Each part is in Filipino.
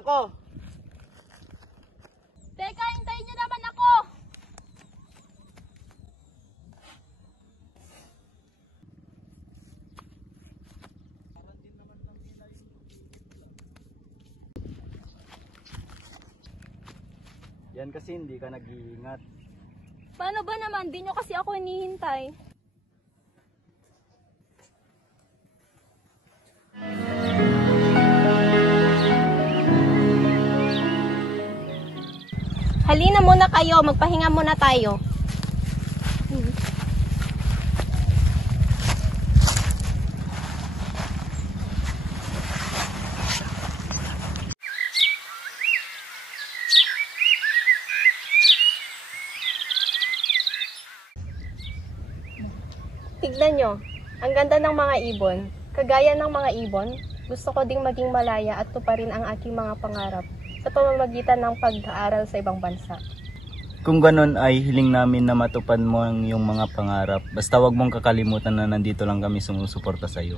ako. Teka, hintayin niyo naman ako! Yan kasi hindi ka nag-iingat. Paano ba naman? Di niyo kasi ako hinihintay. Halina muna kayo, magpahinga muna tayo. Tignan nyo, ang ganda ng mga ibon. Kagaya ng mga ibon, gusto ko ding maging malaya at tuparin ang aking mga pangarap sa pamamagitan ng pag-aaral sa ibang bansa. Kung ganun ay hiling namin na matupad mo ang iyong mga pangarap. Basta wag mong kakalimutan na nandito lang kami sumusuporta sa iyo.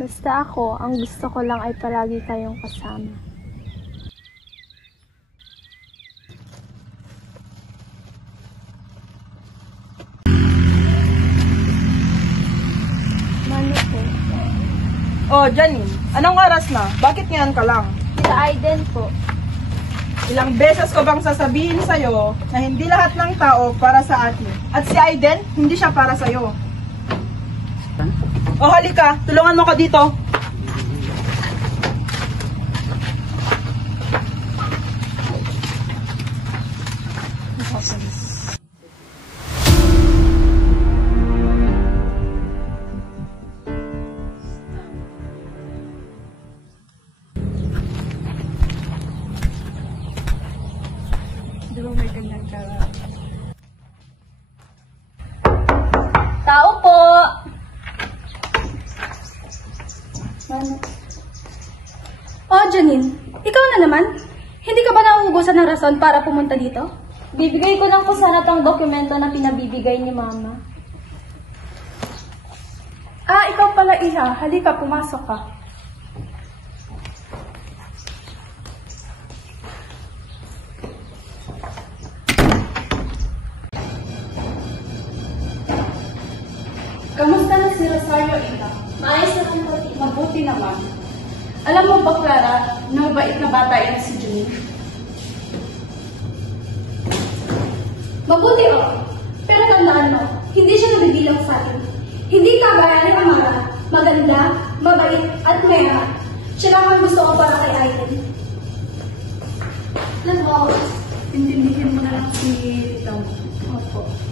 Basta ako, ang gusto ko lang ay palagi kayong kasama. Mano po? Oh, Janine, anong oras na? Bakit ngayon ka lang? Sila Aiden po. Ilang beses ko bang sasabihin sa'yo na hindi lahat ng tao para sa atin. At si Aiden, hindi siya para sa'yo. Oh, halika, tulungan mo ko dito. Tao po! Oh, Janine, ikaw na naman? Hindi ka ba nauubusan ng rason para pumunta dito? Bibigay ko lang po sana tong dokumento na pinabibigay ni Mama. Ah, ikaw pala, Iha. Halika, pumasok ka. Kamusta na si Rosario, Iha? Maayos naman po. Mabuti naman. Alam mo ba, Clara, na mabait na bata yan si Janine? Mabuti o. Pero tandaan mo, hindi siya nabibilang sa atin. Hindi kagaya ni Amara, maganda, mabait, at mera. Siya lang ang gusto ko para kay Aiden. Alam mo, intindihin mo na lang si Tita mo. Opo.